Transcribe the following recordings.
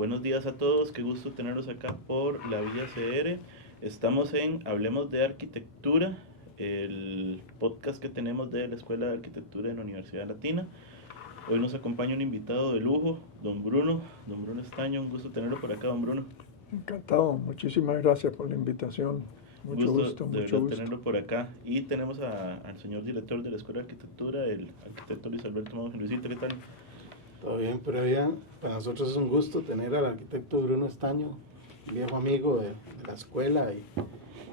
Buenos días a todos, qué gusto tenerlos acá por la Villa CR. Estamos en Hablemos de Arquitectura, el podcast que tenemos de la Escuela de Arquitectura de la Universidad Latina. Hoy nos acompaña un invitado de lujo, don Bruno Estaño. Un gusto tenerlo por acá, don Bruno. Encantado, muchísimas gracias por la invitación. Mucho Gusto gusto, de mucho verdad gusto. tenerlo por acá. Y tenemos al señor director de la Escuela de Arquitectura, el arquitecto Luis Alberto Mago. Luisito, ¿qué tal? Todo bien, pero ya para nosotros es un gusto tener al arquitecto Bruno Estaño, viejo amigo de la escuela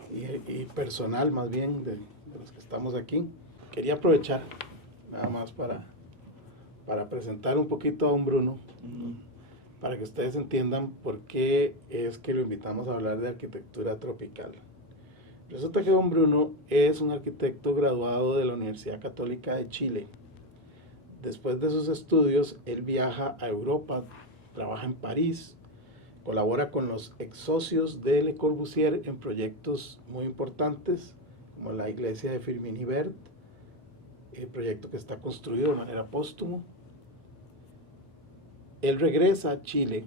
y personal más bien de los que estamos aquí. Quería aprovechar nada más para presentar un poquito a don Bruno, para que ustedes entiendan por qué es que lo invitamos a hablar de arquitectura tropical. Resulta que don Bruno es un arquitecto graduado de la Universidad Católica de Chile. Después de sus estudios, él viaja a Europa, trabaja en París, colabora con los ex socios de Le Corbusier en proyectos muy importantes, como la iglesia de Firminy-Vert, el proyecto que está construido de manera póstuma. Él regresa a Chile,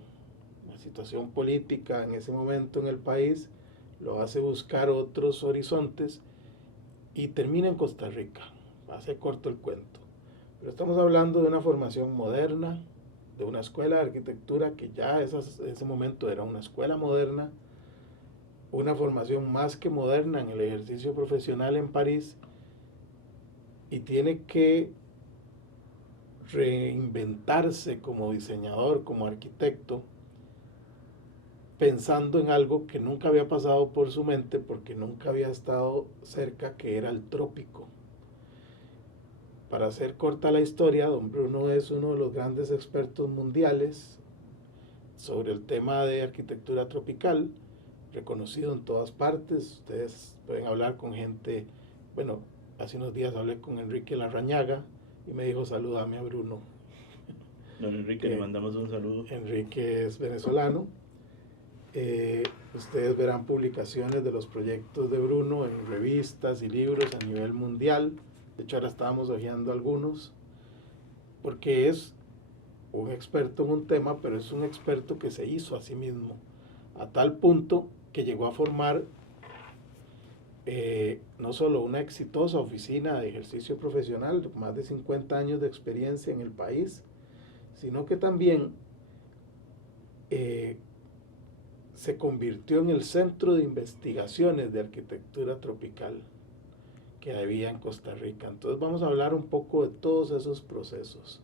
la situación política en ese momento en el país lo hace buscar otros horizontes y termina en Costa Rica. Hace corto el cuento. Pero estamos hablando de una formación moderna, de una escuela de arquitectura que ya en ese momento era una escuela moderna, una formación más que moderna en el ejercicio profesional en París, y tiene que reinventarse como diseñador, como arquitecto, pensando en algo que nunca había pasado por su mente porque nunca había estado cerca, que era el trópico. Para hacer corta la historia, don Bruno es uno de los grandes expertos mundiales sobre el tema de arquitectura tropical, reconocido en todas partes. Ustedes pueden hablar con gente, bueno, hace unos días hablé con Enrique Larrañaga y me dijo, salúdame a Bruno. Don Enrique, le mandamos un saludo. Enrique es venezolano. Ustedes verán publicaciones de los proyectos de Bruno en revistas y libros a nivel mundial. De hecho, ahora estábamos hojeando algunos, porque es un experto en un tema, pero es un experto que se hizo a sí mismo, a tal punto que llegó a formar no solo una exitosa oficina de ejercicio profesional, más de 50 años de experiencia en el país, sino que también se convirtió en el centro de investigaciones de arquitectura tropical que había en Costa Rica. Entonces vamos a hablar un poco de todos esos procesos,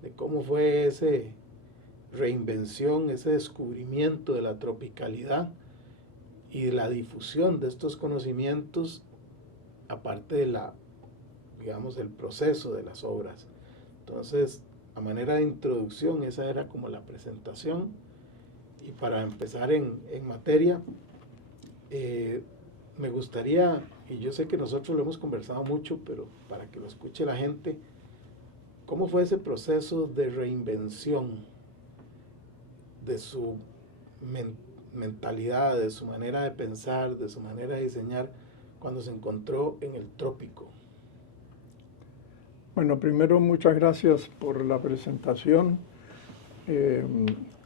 de cómo fue esa reinvención, ese descubrimiento de la tropicalidad y de la difusión de estos conocimientos, aparte de digamos, el proceso de las obras. Entonces, a manera de introducción, esa era como la presentación. Y para empezar en materia, me gustaría, y yo sé que nosotros lo hemos conversado mucho, pero para que lo escuche la gente, ¿cómo fue ese proceso de reinvención de su mentalidad, de su manera de pensar, de su manera de diseñar, cuando se encontró en el trópico? Bueno, primero muchas gracias por la presentación.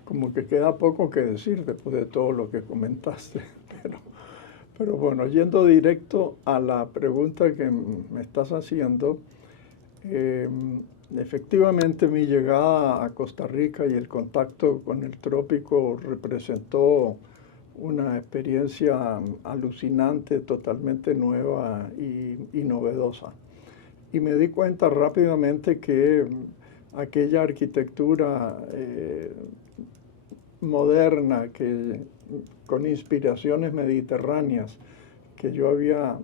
Como que queda poco que decir después de todo lo que comentaste, pero bueno, yendo directo a la pregunta que me estás haciendo, efectivamente mi llegada a Costa Rica y el contacto con el trópico representó una experiencia alucinante, totalmente nueva y novedosa. Y me di cuenta rápidamente que aquella arquitectura moderna, con inspiraciones mediterráneas, que yo había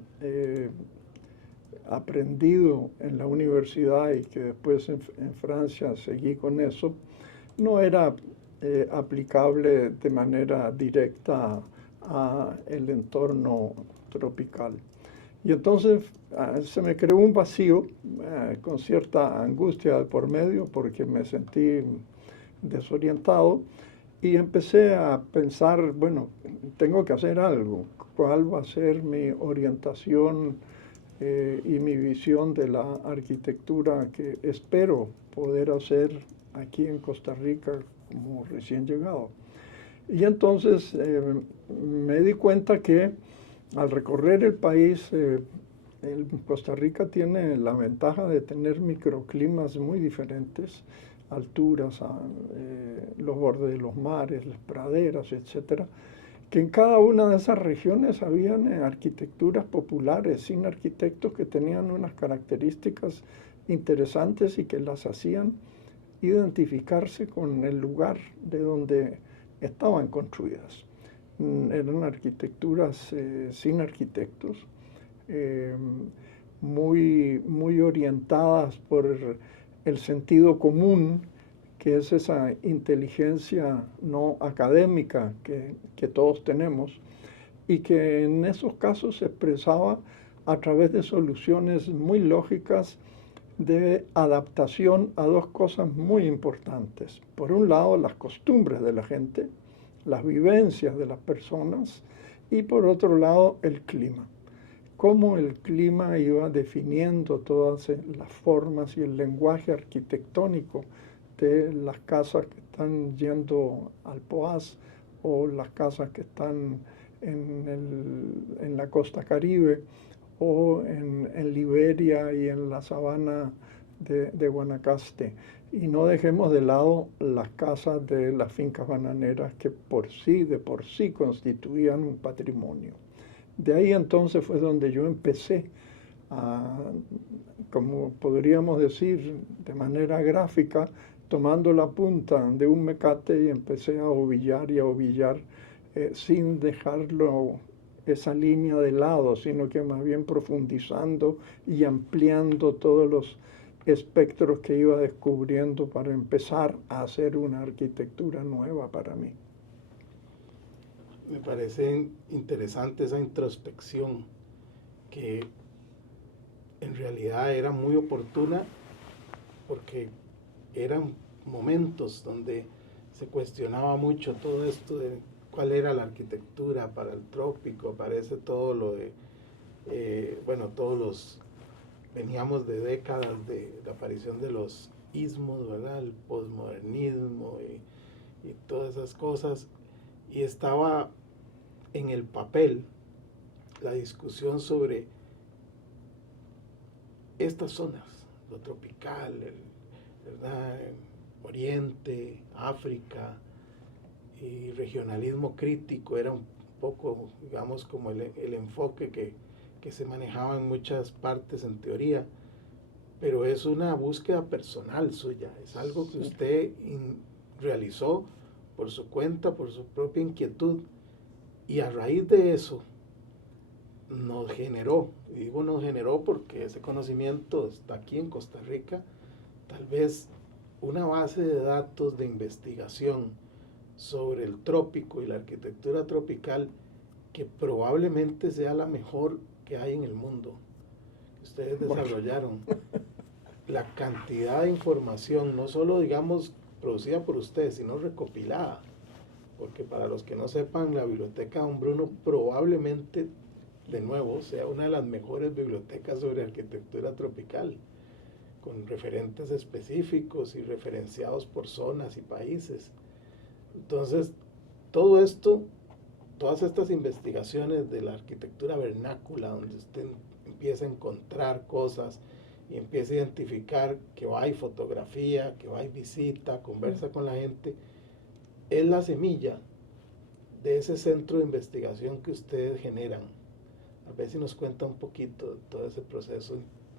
aprendido en la universidad y que después en Francia seguí con eso, no era aplicable de manera directa a el entorno tropical. Y entonces se me creó un vacío con cierta angustia por medio porque me sentí desorientado y empecé a pensar, bueno, tengo que hacer algo. ¿Cuál va a ser mi orientación y mi visión de la arquitectura que espero poder hacer aquí en Costa Rica como recién llegado. Y entonces me di cuenta que al recorrer el país, Costa Rica tiene la ventaja de tener microclimas muy diferentes, alturas, los bordes de los mares, las praderas, etcétera, que en cada una de esas regiones habían arquitecturas populares, sin arquitectos que tenían unas características interesantes y que las hacían identificarse con el lugar de donde estaban construidas. Eran arquitecturas sin arquitectos, muy orientadas por el sentido común, que es esa inteligencia no académica que todos tenemos, y que en esos casos se expresaba a través de soluciones muy lógicas de adaptación a dos cosas muy importantes. Por un lado, las costumbres de la gente, las vivencias de las personas, y por otro lado, el clima. Cómo el clima iba definiendo todas las formas y el lenguaje arquitectónico de las casas que están yendo al Poás o las casas que están en la costa Caribe o en Liberia y en la sabana de Guanacaste. Y no dejemos de lado las casas de las fincas bananeras que de por sí constituían un patrimonio. De ahí entonces fue donde yo empecé como podríamos decir de manera gráfica, tomando la punta de un mecate y empecé a ovillar y a ovillar sin dejarlo esa línea de lado, sino que más bien profundizando y ampliando todos los espectros que iba descubriendo para empezar a hacer una arquitectura nueva para mí. Me parece interesante esa introspección que en realidad era muy oportuna porque eran momentos donde se cuestionaba mucho todo esto de cuál era la arquitectura para el trópico. Aparece todo lo de, veníamos de décadas de la aparición de los ismos, ¿verdad? El posmodernismo y todas esas cosas, y estaba en el papel la discusión sobre estas zonas, lo tropical, ¿verdad? Oriente, África, y regionalismo crítico era un poco, digamos, como el enfoque que se manejaba en muchas partes en teoría, pero es una búsqueda personal suya, es algo que usted realizó por su cuenta, por su propia inquietud, y a raíz de eso nos generó, y digo nos generó porque ese conocimiento está aquí en Costa Rica, tal vez una base de datos de investigación sobre el trópico y la arquitectura tropical que probablemente sea la mejor que hay en el mundo, que ustedes desarrollaron. La cantidad de información, no solo digamos producida por ustedes, sino recopilada, porque para los que no sepan, la Biblioteca Don Bruno probablemente, de nuevo, sea una de las mejores bibliotecas sobre arquitectura tropical, con referentes específicos y referenciados por zonas y países. Entonces, todo esto, todas estas investigaciones de la arquitectura vernácula, donde usted empieza a encontrar cosas y empieza a identificar que va y fotografía, que va y visita, conversa con la gente, es la semilla de ese centro de investigación que ustedes generan. A ver si nos cuenta un poquito de todo ese proceso,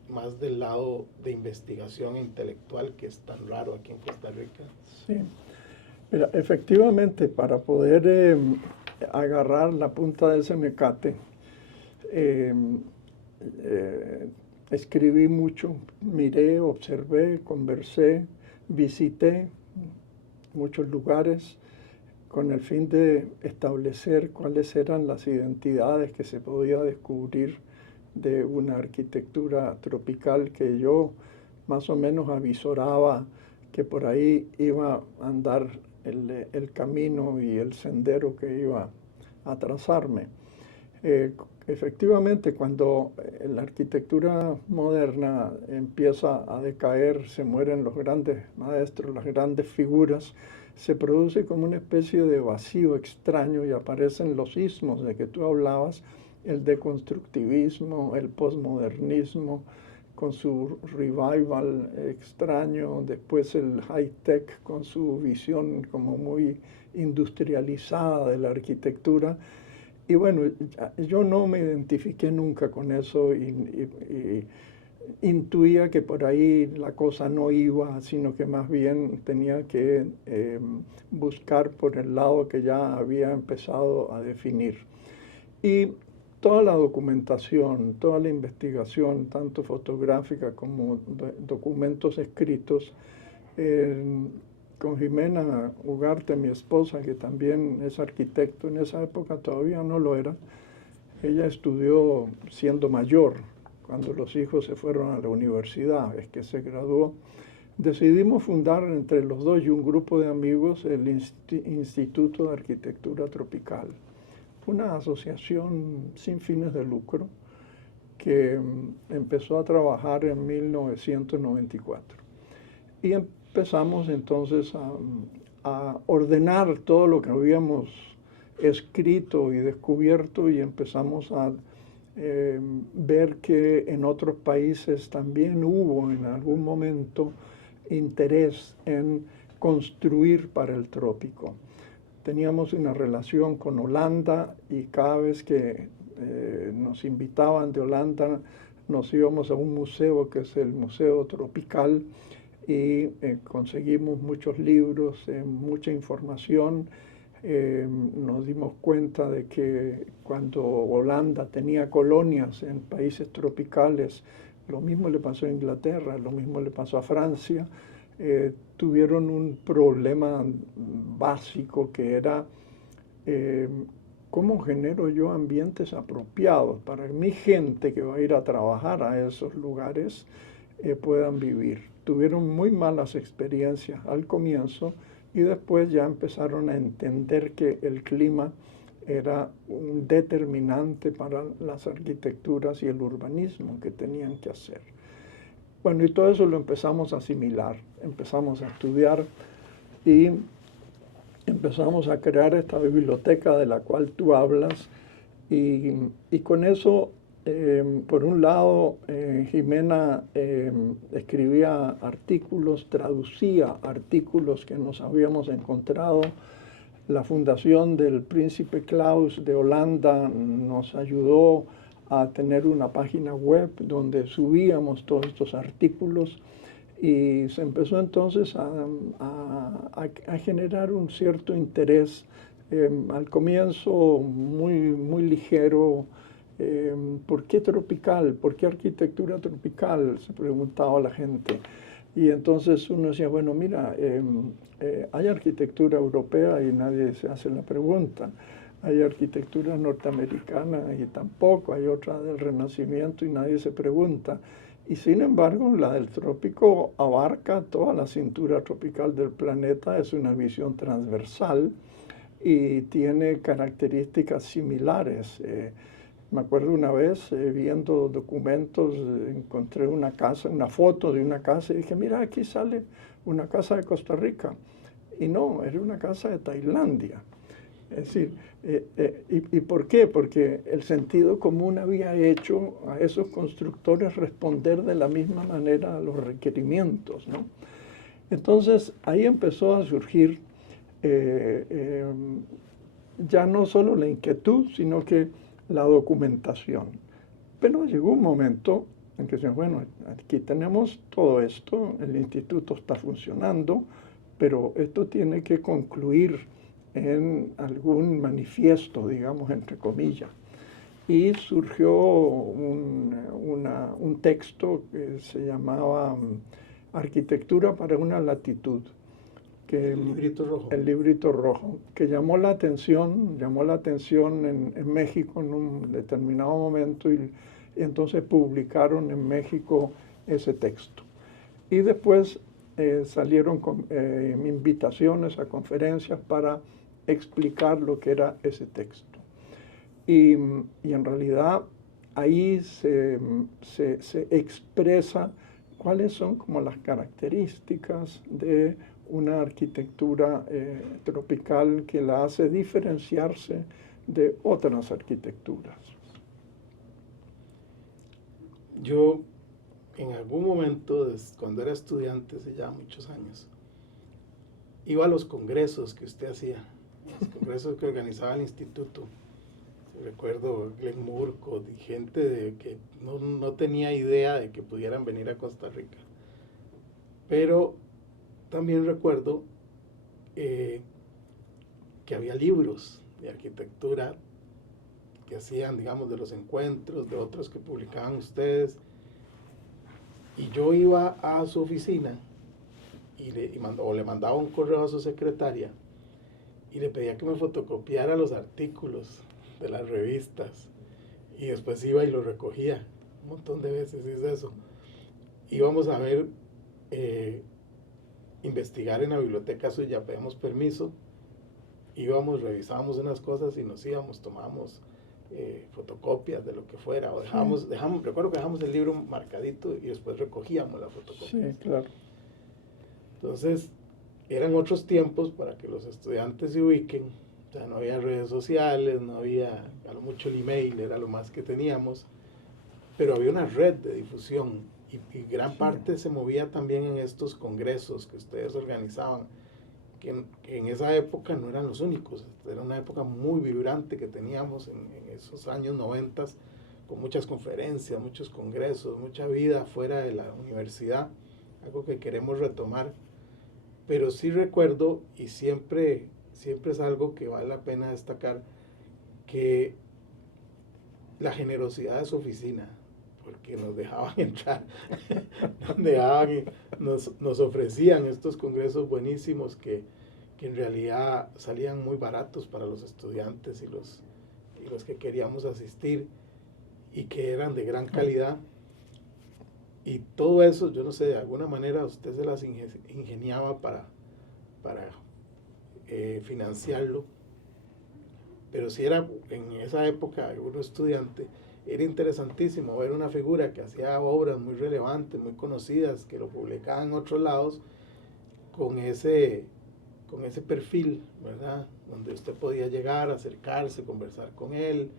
más del lado de investigación intelectual que es tan raro aquí en Costa Rica. Sí. Mira, efectivamente, para poder agarrar la punta de ese mecate, escribí mucho, miré, observé, conversé, visité muchos lugares con el fin de establecer cuáles eran las identidades que se podía descubrir de una arquitectura tropical que yo más o menos avisoraba que por ahí iba a andar el camino y el sendero que iba a trazarme. Efectivamente, cuando la arquitectura moderna empieza a decaer, se mueren los grandes maestros, las grandes figuras, se produce como una especie de vacío extraño y aparecen los ismos de que tú hablabas, el deconstructivismo, el posmodernismo, con su revival extraño, después el high-tech con su visión como muy industrializada de la arquitectura. Y bueno, yo no me identifiqué nunca con eso y intuía que por ahí la cosa no iba, sino que más bien tenía que buscar por el lado que ya había empezado a definir. Y toda la documentación, toda la investigación, tanto fotográfica como documentos escritos, con Jimena Ugarte, mi esposa, que también es arquitecto, en esa época todavía no lo era. Ella estudió siendo mayor, cuando los hijos se fueron a la universidad, es que se graduó. Decidimos fundar entre los dos y un grupo de amigos el Instituto de Arquitectura Tropical, una asociación sin fines de lucro que empezó a trabajar en 1994. Y empezamos entonces a ordenar todo lo que habíamos escrito y descubierto y empezamos a ver que en otros países también hubo en algún momento interés en construir para el trópico. Teníamos una relación con Holanda y cada vez que nos invitaban de Holanda nos íbamos a un museo que es el Museo Tropical y conseguimos muchos libros, mucha información. Nos dimos cuenta de que cuando Holanda tenía colonias en países tropicales, lo mismo le pasó a Inglaterra, lo mismo le pasó a Francia, tuvieron un problema básico que era cómo genero yo ambientes apropiados para que mi gente que va a ir a trabajar a esos lugares puedan vivir. Tuvieron muy malas experiencias al comienzo y después ya empezaron a entender que el clima era un determinante para las arquitecturas y el urbanismo que tenían que hacer. Bueno, y todo eso lo empezamos a asimilar, empezamos a estudiar y empezamos a crear esta biblioteca de la cual tú hablas y con eso, por un lado, Jimena escribía artículos, traducía artículos que nos habíamos encontrado. La fundación del Príncipe Claus de Holanda nos ayudó a tener una página web donde subíamos todos estos artículos y se empezó entonces a generar un cierto interés, al comienzo muy ligero. ¿Por qué tropical? ¿Por qué arquitectura tropical? Se preguntaba la gente. Y entonces uno decía, bueno, mira, hay arquitectura europea y nadie se hace la pregunta. Hay arquitectura norteamericana y tampoco. Hay otra del Renacimiento y nadie se pregunta. Y sin embargo, la del trópico abarca toda la cintura tropical del planeta, es una visión transversal y tiene características similares. Me acuerdo una vez viendo documentos, encontré una casa, una foto de una casa y dije, mira, aquí sale una casa de Costa Rica. Y no, era una casa de Tailandia. Es decir, ¿y por qué? Porque el sentido común había hecho a esos constructores responder de la misma manera a los requerimientos, ¿no? Entonces ahí empezó a surgir ya no solo la inquietud, sino que la documentación. Pero llegó un momento en que decían, bueno, aquí tenemos todo esto, el instituto está funcionando, pero esto tiene que concluir en algún manifiesto, digamos, entre comillas. Y surgió un texto que se llamaba Arquitectura para una latitud. El librito rojo. El librito rojo, que llamó la atención en México en un determinado momento y entonces publicaron en México ese texto. Y después salieron invitaciones a conferencias para explicar lo que era ese texto. Y en realidad ahí se expresa cuáles son como las características de una arquitectura tropical que la hace diferenciarse de otras arquitecturas? Yo en algún momento, cuando era estudiante, hace ya muchos años, iba a los congresos que usted hacía, los congresos que organizaba el instituto. Recuerdo Glenn Murcutt y gente que no tenía idea de que pudieran venir a Costa Rica. Pero también recuerdo que había libros de arquitectura que hacían, digamos, de los encuentros, de otros que publicaban ustedes. Y yo iba a su oficina o le mandaba un correo a su secretaria y le pedía que me fotocopiara los artículos de las revistas, y después iba y lo recogía. Un montón de veces hice eso. Íbamos a ver, investigar en la biblioteca suya, pedíamos permiso, íbamos, revisábamos unas cosas y nos íbamos, tomábamos fotocopias de lo que fuera, o recuerdo que dejamos el libro marcadito y después recogíamos la fotocopia. Sí, claro. Entonces, eran otros tiempos para que los estudiantes se ubiquen. O sea, no había redes sociales, no había, a lo mucho el email era lo más que teníamos, pero había una red de difusión y gran parte se movía también en estos congresos que ustedes organizaban, que en esa época no eran los únicos, era una época muy vibrante que teníamos en esos años 90, con muchas conferencias, muchos congresos, mucha vida fuera de la universidad, algo que queremos retomar. Pero sí recuerdo, y siempre es algo que vale la pena destacar, que la generosidad de su oficina, porque nos dejaban entrar, nos ofrecían estos congresos buenísimos que en realidad salían muy baratos para los estudiantes y los que queríamos asistir, y que eran de gran calidad. Y todo eso, yo no sé, de alguna manera usted se las ingeniaba para financiarlo. Pero si era en esa época uno estudiante, era interesantísimo ver una figura que hacía obras muy relevantes, muy conocidas, que lo publicaban en otros lados, con ese perfil, ¿verdad? Donde usted podía llegar, acercarse, conversar con él,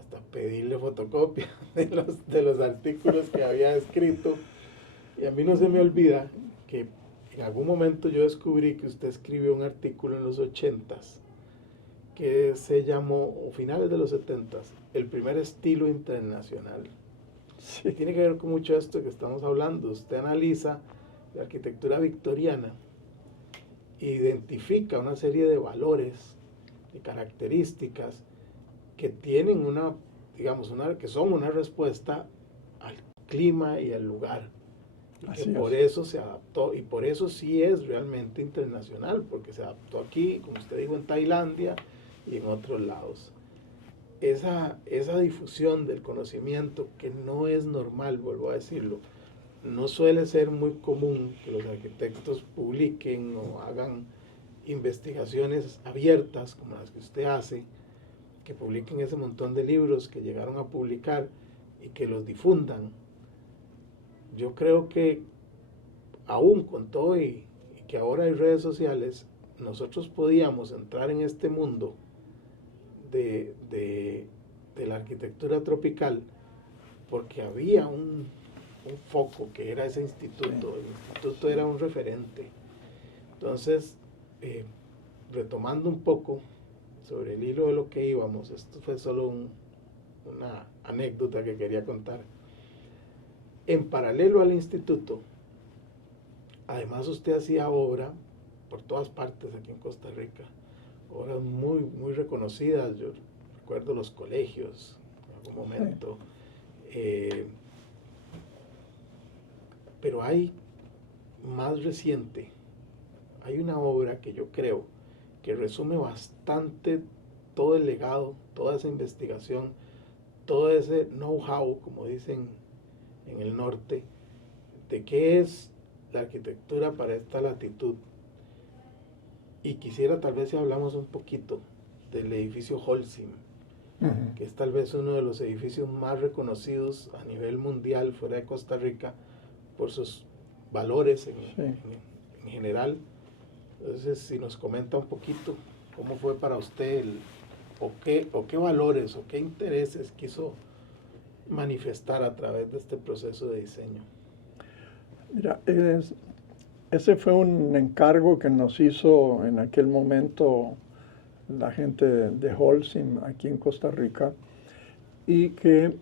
hasta pedirle fotocopia de los artículos que había escrito. Y a mí no se me olvida que en algún momento yo descubrí que usted escribió un artículo en los 80s que se llamó, o finales de los 70s, el primer estilo internacional. Sí. Tiene que ver con mucho esto que estamos hablando. Usted analiza la arquitectura victoriana e identifica una serie de valores, de características que tienen que son una respuesta al clima y al lugar. Y que por eso se adaptó, y por eso sí es realmente internacional, porque se adaptó aquí, como usted dijo, en Tailandia y en otros lados. Esa difusión del conocimiento, que no es normal, vuelvo a decirlo, no suele ser muy común que los arquitectos publiquen o hagan investigaciones abiertas como las que usted hace, que publiquen ese montón de libros que llegaron a publicar y que los difundan. Yo creo que aún con todo y que ahora hay redes sociales, nosotros podíamos entrar en este mundo de la arquitectura tropical porque había un foco que era ese instituto. El instituto era un referente. Entonces, retomando un poco sobre el hilo de lo que íbamos, esto fue solo una anécdota que quería contar. En paralelo al instituto, además usted hacía obra por todas partes aquí en Costa Rica, obras muy, muy reconocidas. Yo recuerdo los colegios en algún momento. Pero hay más reciente, hay una obra que yo creo que resume bastante todo el legado, toda esa investigación, todo ese know-how, como dicen en el norte, de qué es la arquitectura para esta latitud. Y quisiera tal vez si hablamos un poquito del edificio Holcim, que es tal vez uno de los edificios más reconocidos a nivel mundial fuera de Costa Rica por sus valores en general, Entonces, si nos comenta un poquito cómo fue para usted, o qué valores o qué intereses quiso manifestar a través de este proceso de diseño. Mira, ese fue un encargo que nos hizo en aquel momento la gente de Holcim aquí en Costa Rica, y que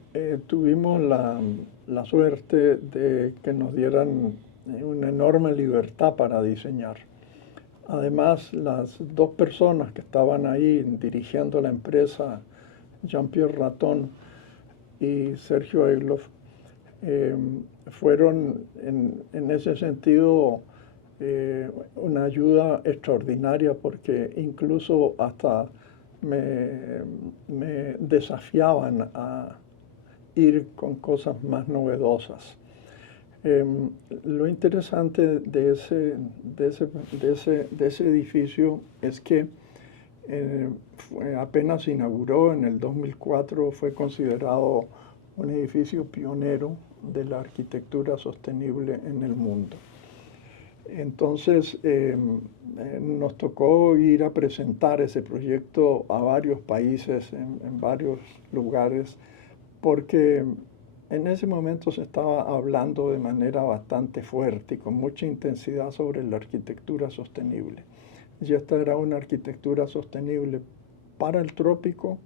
tuvimos la suerte de que nos dieran una enorme libertad para diseñar. Además, las dos personas que estaban ahí dirigiendo la empresa, Jean-Pierre Raton y Sergio Egloff, fueron en ese sentido una ayuda extraordinaria, porque incluso hasta me desafiaban a ir con cosas más novedosas. Lo interesante de ese edificio es que apenas se inauguró en el 2004, fue considerado un edificio pionero de la arquitectura sostenible en el mundo. Entonces nos tocó ir a presentar ese proyecto a varios países, en varios lugares, porque en ese momento se estaba hablando de manera bastante fuerte y con mucha intensidad sobre la arquitectura sostenible. Y esta era una arquitectura sostenible para el trópico,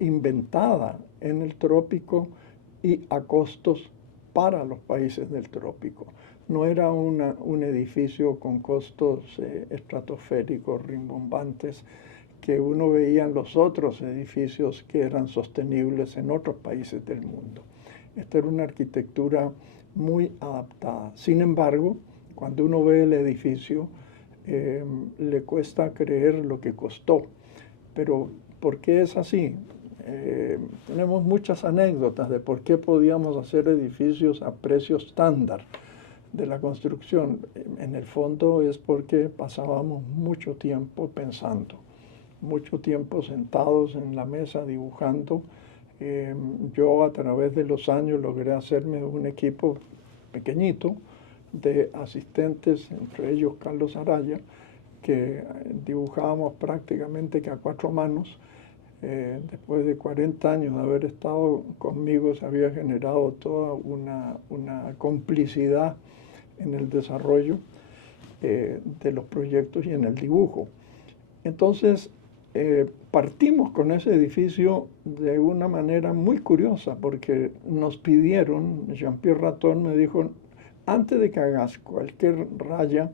inventada en el trópico y a costos para los países del trópico. No era un edificio con costos estratosféricos, rimbombantes, que uno veía en los otros edificios que eran sostenibles en otros países del mundo. Esta era una arquitectura muy adaptada. Sin embargo, cuando uno ve el edificio, le cuesta creer lo que costó. Pero, ¿por qué es así? Tenemos muchas anécdotas de por qué podíamos hacer edificios a precio estándar de la construcción. En el fondo es porque pasábamos mucho tiempo pensando, mucho tiempo sentados en la mesa dibujando. Yo a través de los años logré hacerme un equipo pequeñito de asistentes, entre ellos Carlos Araya, que dibujábamos prácticamente que a 4 manos. Después de 40 años de haber estado conmigo, se había generado toda una complicidad en el desarrollo de los proyectos y en el dibujo. Entonces, partimos con ese edificio de una manera muy curiosa, porque nos pidieron, Jean-Pierre Raton me dijo, antes de que hagas cualquier raya,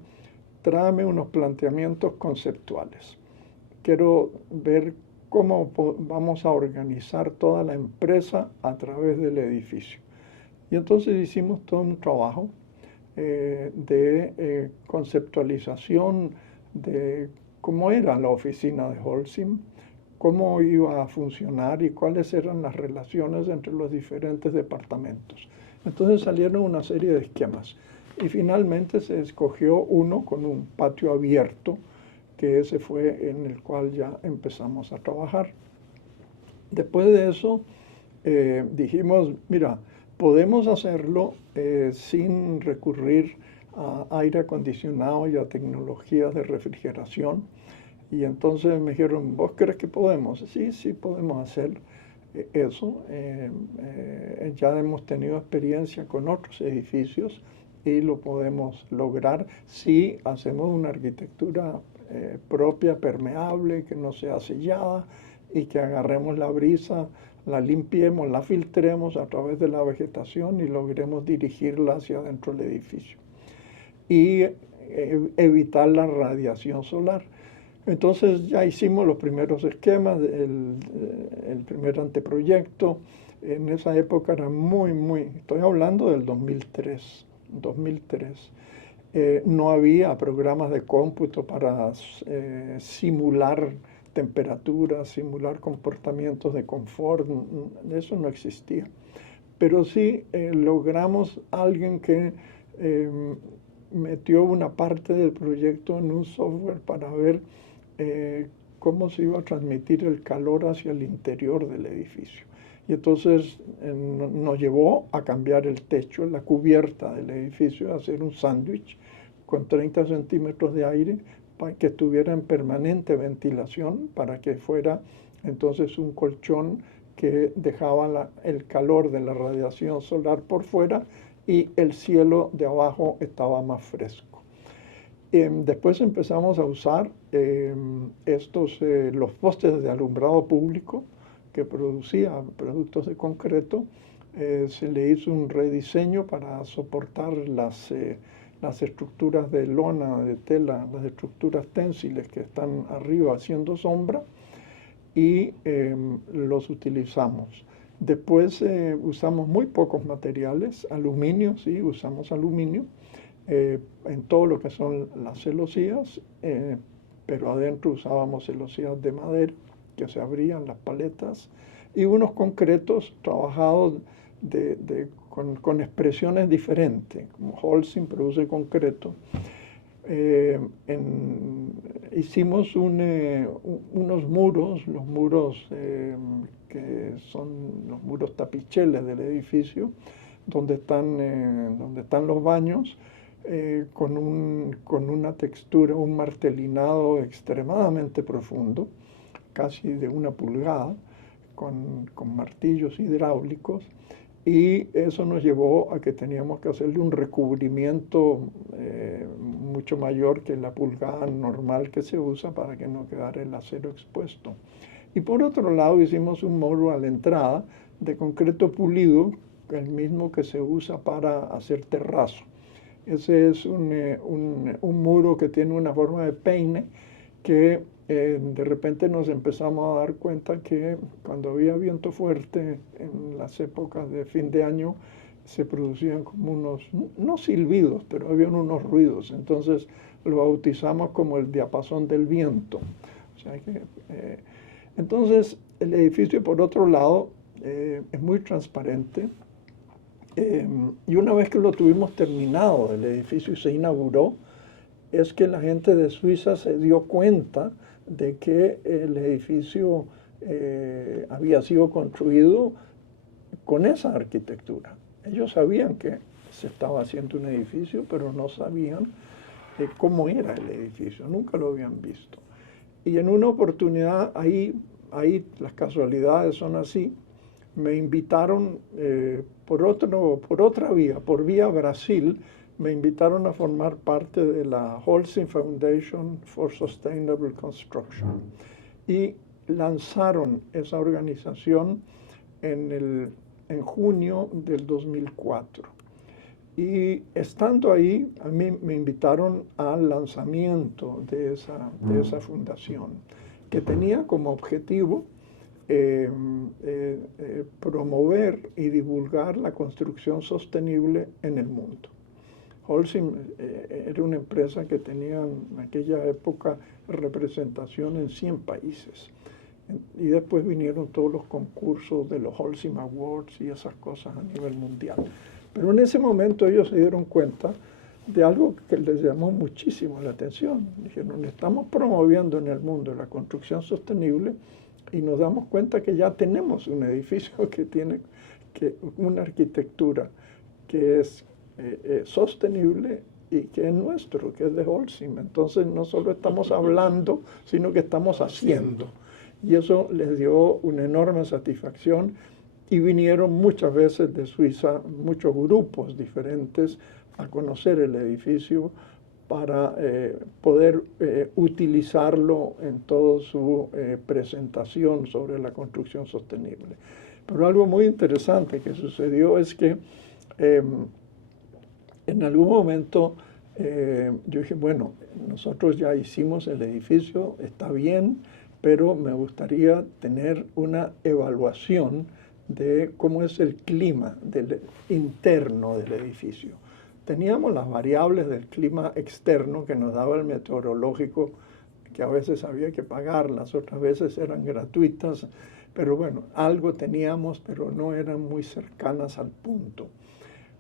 tráeme unos planteamientos conceptuales. Quiero ver cómo vamos a organizar toda la empresa a través del edificio. Y entonces hicimos todo un trabajo de conceptualización de cómo era la oficina de Holcim, cómo iba a funcionar y cuáles eran las relaciones entre los diferentes departamentos. Entonces salieron una serie de esquemas y finalmente se escogió uno con un patio abierto, que ese fue en el cual ya empezamos a trabajar. Después de eso dijimos, mira, podemos hacerlo sin recurrir a aire acondicionado y a tecnologías de refrigeración. Y entonces me dijeron, ¿vos crees que podemos? Sí, sí podemos hacer eso. Ya hemos tenido experiencia con otros edificios y lo podemos lograr si hacemos una arquitectura propia, permeable, que no sea sellada y que agarremos la brisa, la limpiemos, la filtremos a través de la vegetación y logremos dirigirla hacia adentro del edificio. Y evitar la radiación solar. Entonces ya hicimos los primeros esquemas, el primer anteproyecto. En esa época era estoy hablando del 2003. No había programas de cómputo para simular temperaturas, simular comportamientos de confort, eso no existía. Pero sí logramos alguien que metió una parte del proyecto en un software para ver cómo se iba a transmitir el calor hacia el interior del edificio. Y entonces nos llevó a cambiar el techo, la cubierta del edificio, a hacer un sándwich con 30 centímetros de aire para que estuviera en permanente ventilación, para que fuera entonces un colchón que dejaba el calor de la radiación solar por fuera y el cielo de abajo estaba más fresco. Después empezamos a usar los postes de alumbrado público que producían productos de concreto. Se le hizo un rediseño para soportar las estructuras de lona, de tela, las estructuras ténsiles que están arriba haciendo sombra, y los utilizamos. Después usamos muy pocos materiales, aluminio, sí, usamos aluminio en todo lo que son las celosías, pero adentro usábamos celosías de madera que se abrían, las paletas, y unos concretos trabajados con expresiones diferentes, como Holcim produce concreto. Hicimos unos muros, los muros que son los muros tapicheles del edificio, donde están los baños, con una textura, un martelinado extremadamente profundo, casi de 1 pulgada, con martillos hidráulicos, y eso nos llevó a que teníamos que hacerle un recubrimiento mucho mayor que la pulgada normal que se usa para que no quedara el acero expuesto. Y por otro lado hicimos un muro a la entrada de concreto pulido, el mismo que se usa para hacer terrazo. Ese es un muro que tiene una forma de peine que de repente nos empezamos a dar cuenta que cuando había viento fuerte en las épocas de fin de año se producían como unos, no silbidos, pero habían unos ruidos. Entonces lo bautizamos como el diapasón del viento. O sea que, entonces el edificio, por otro lado, es muy transparente. Y una vez que lo tuvimos terminado, el edificio se inauguró, es que la gente de Suiza se dio cuenta de que el edificio había sido construido con esa arquitectura. Ellos sabían que se estaba haciendo un edificio, pero no sabían cómo era el edificio, nunca lo habían visto. Y en una oportunidad, ahí las casualidades son así, me invitaron por otra vía, por vía Brasil, me invitaron a formar parte de la Holcim Foundation for Sustainable Construction, y lanzaron esa organización en junio del 2004. Y estando ahí, a mí me invitaron al lanzamiento de esa fundación, que tenía como objetivo promover y divulgar la construcción sostenible en el mundo. Holcim era una empresa que tenía en aquella época representación en 100 países. Y después vinieron todos los concursos de los Holcim Awards y esas cosas a nivel mundial. Pero en ese momento ellos se dieron cuenta de algo que les llamó muchísimo la atención. Dijeron, estamos promoviendo en el mundo la construcción sostenible y nos damos cuenta que ya tenemos un edificio que tiene una arquitectura que es sostenible y que es nuestro, que es de Holcim. Entonces no solo estamos hablando, sino que estamos haciendo. Y eso les dio una enorme satisfacción, y vinieron muchas veces de Suiza muchos grupos diferentes a conocer el edificio para poder utilizarlo en toda su presentación sobre la construcción sostenible. Pero algo muy interesante que sucedió es que en algún momento yo dije, bueno, nosotros ya hicimos el edificio, está bien, pero me gustaría tener una evaluación de cómo es el clima interno del edificio. Teníamos las variables del clima externo que nos daba el meteorológico, que a veces había que pagarlas, otras veces eran gratuitas, pero bueno, algo teníamos, pero no eran muy cercanas al punto.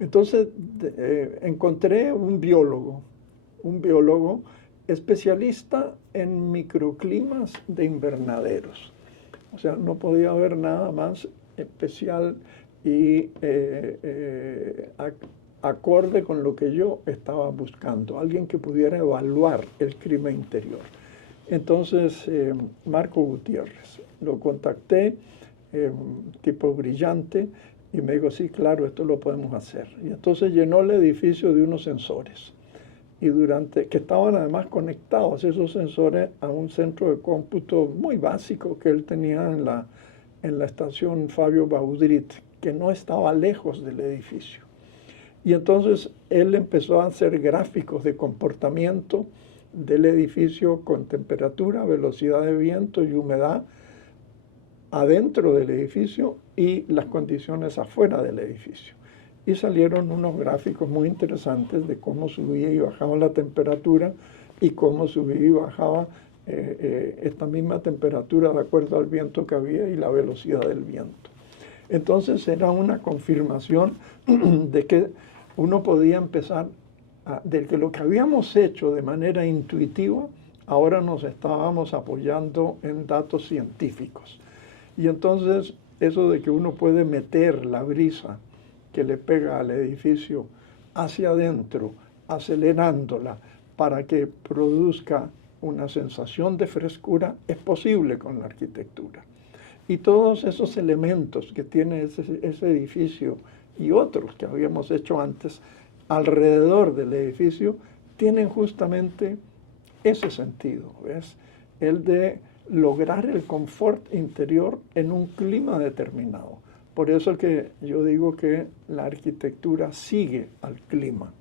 Entonces encontré un biólogo especialista en microclimas de invernaderos. O sea, no podía haber nada más especial y acorde con lo que yo estaba buscando, alguien que pudiera evaluar el clima interior. Entonces, Marco Gutiérrez, lo contacté, tipo brillante, y me dijo, sí, claro, esto lo podemos hacer. Y entonces llenó el edificio de unos sensores, y que estaban además conectados esos sensores a un centro de cómputo muy básico que él tenía en la estación Fabio Baudrit, que no estaba lejos del edificio. Y entonces él empezó a hacer gráficos de comportamiento del edificio con temperatura, velocidad de viento y humedad adentro del edificio y las condiciones afuera del edificio. Y salieron unos gráficos muy interesantes de cómo subía y bajaba la temperatura y cómo subía y bajaba esta misma temperatura de acuerdo al viento que había y la velocidad del viento. Entonces era una confirmación de que uno podía empezar, de que lo que habíamos hecho de manera intuitiva, ahora nos estábamos apoyando en datos científicos. Y entonces eso de que uno puede meter la brisa que le pega al edificio hacia adentro, acelerándola para que produzca una sensación de frescura, es posible con la arquitectura. Y todos esos elementos que tiene ese edificio y otros que habíamos hecho antes alrededor del edificio tienen justamente ese sentido, ¿ves? El de lograr el confort interior en un clima determinado. Por eso que yo digo que la arquitectura sigue al clima.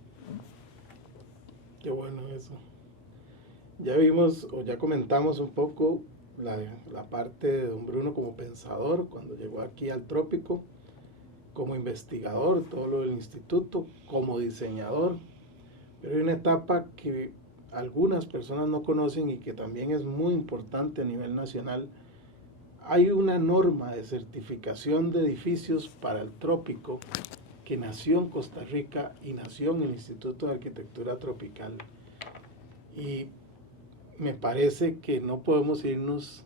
Qué bueno eso. Ya vimos o ya comentamos un poco la parte de don Bruno como pensador cuando llegó aquí al trópico, como investigador, todo lo del instituto, como diseñador. Pero hay una etapa que algunas personas no conocen y que también es muy importante a nivel nacional. Hay una norma de certificación de edificios para el trópico que nació en Costa Rica y nació en el Instituto de Arquitectura Tropical. Y me parece que no podemos irnos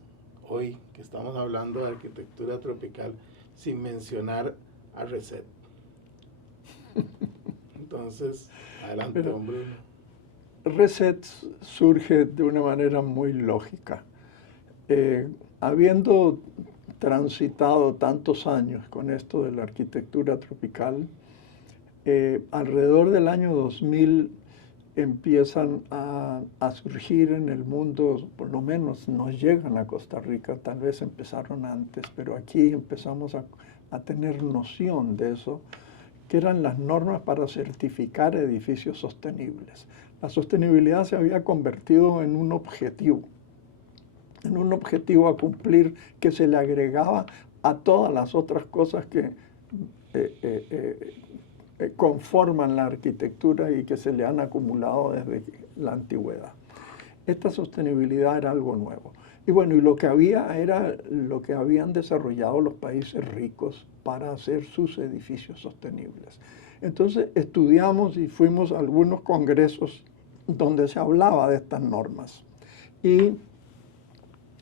hoy, que estamos hablando de arquitectura tropical, sin mencionar a Reset. Entonces, adelante, don Bruno. Reset surge de una manera muy lógica. Habiendo transitado tantos años con esto de la arquitectura tropical, alrededor del año 2000 empiezan a surgir en el mundo, por lo menos nos llegan a Costa Rica, tal vez empezaron antes, pero aquí empezamos a tener noción de eso, que eran las normas para certificar edificios sostenibles. La sostenibilidad se había convertido en un objetivo a cumplir que se le agregaba a todas las otras cosas que conforman la arquitectura y que se le han acumulado desde la antigüedad. Esta sostenibilidad era algo nuevo. Y bueno, y lo que había era lo que habían desarrollado los países ricos para hacer sus edificios sostenibles. Entonces estudiamos y fuimos a algunos congresos donde se hablaba de estas normas. Y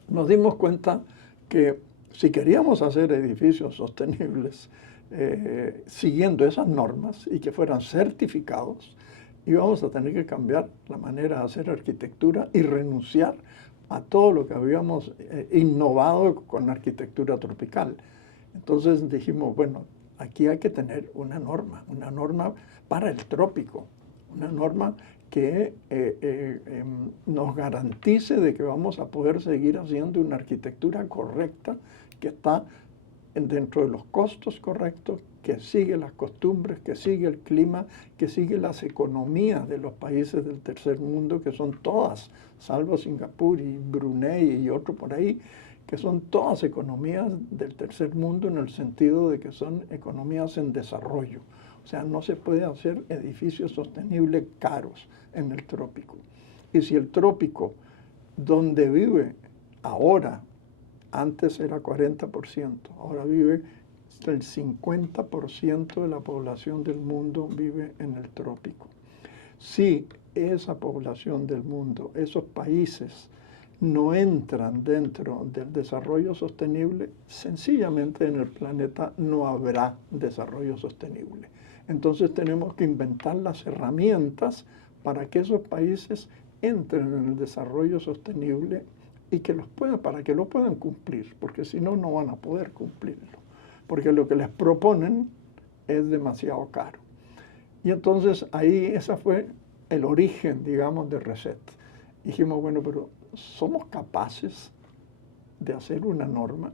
nos dimos cuenta que si queríamos hacer edificios sostenibles, siguiendo esas normas y que fueran certificados, íbamos a tener que cambiar la manera de hacer arquitectura y renunciar a todo lo que habíamos innovado con la arquitectura tropical. Entonces dijimos, bueno, aquí hay que tener una norma para el trópico, una norma que nos garantice de que vamos a poder seguir haciendo una arquitectura correcta, que está dentro de los costos correctos, que sigue las costumbres, que sigue el clima, que sigue las economías de los países del tercer mundo, que son todas, salvo Singapur y Brunei y otro por ahí, que son todas economías del tercer mundo en el sentido de que son economías en desarrollo. O sea, no se puede hacer edificios sostenibles caros en el trópico. Y si el trópico, donde vive ahora, antes era 40%, ahora vive el 50% de la población del mundo vive en el trópico. Si esa población del mundo, esos países, no entran dentro del desarrollo sostenible, sencillamente en el planeta no habrá desarrollo sostenible. Entonces tenemos que inventar las herramientas para que esos países entren en el desarrollo sostenible y que para que lo puedan cumplir, porque si no, no van a poder cumplirlo, porque lo que les proponen es demasiado caro. Y entonces ahí ese fue el origen, digamos, de RESET. Dijimos, bueno, pero ¿somos capaces de hacer una norma?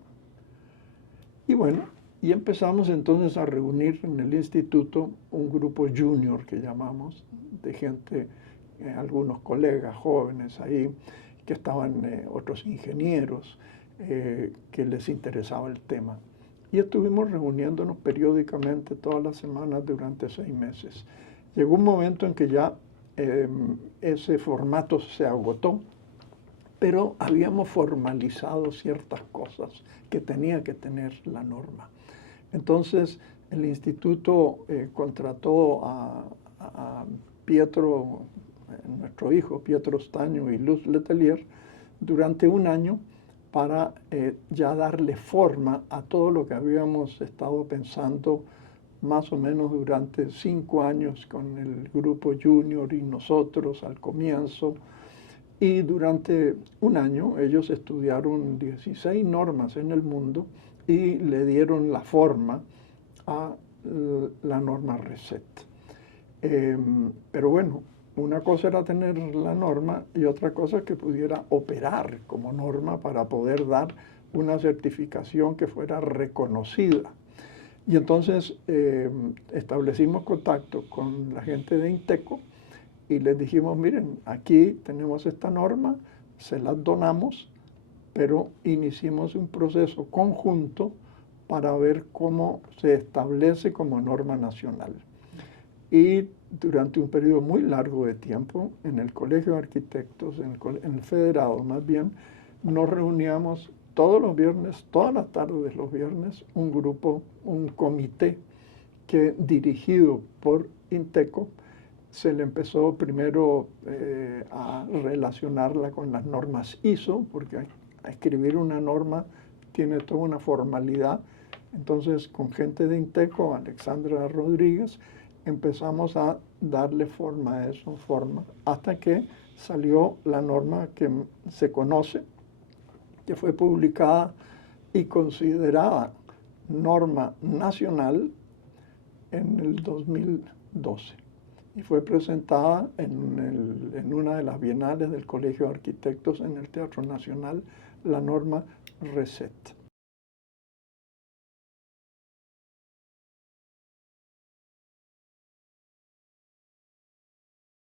Y bueno, y empezamos entonces a reunir en el instituto un grupo junior que llamamos, de gente, algunos colegas jóvenes ahí, que estaban otros ingenieros, que les interesaba el tema. Y estuvimos reuniéndonos periódicamente todas las semanas durante 6 meses. Llegó un momento en que ya ese formato se agotó, pero habíamos formalizado ciertas cosas que tenía que tener la norma. Entonces, el instituto contrató a Pietro, nuestro hijo, Pietro Staño y Luz Letelier, durante un año para ya darle forma a todo lo que habíamos estado pensando más o menos durante 5 años con el grupo junior y nosotros al comienzo. Y durante un año ellos estudiaron 16 normas en el mundo y le dieron la forma a la norma RESET. Pero bueno, una cosa era tener la norma y otra cosa que pudiera operar como norma para poder dar una certificación que fuera reconocida. Y entonces establecimos contacto con la gente de INTECO y les dijimos, miren, aquí tenemos esta norma, se las donamos, pero iniciamos un proceso conjunto para ver cómo se establece como norma nacional. Y durante un periodo muy largo de tiempo, en el Colegio de Arquitectos, en el Federado más bien, nos reuníamos todos los viernes, todas las tardes de los viernes, un grupo, un comité que dirigido por INTECO, se le empezó primero a relacionarla con las normas ISO, porque a escribir una norma tiene toda una formalidad. Entonces, con gente de INTECO, Alexandra Rodríguez, empezamos a darle forma a eso, hasta que salió la norma que se conoce, que fue publicada y considerada norma nacional en el 2012. Y fue presentada en una de las bienales del Colegio de Arquitectos en el Teatro Nacional, la norma RESET.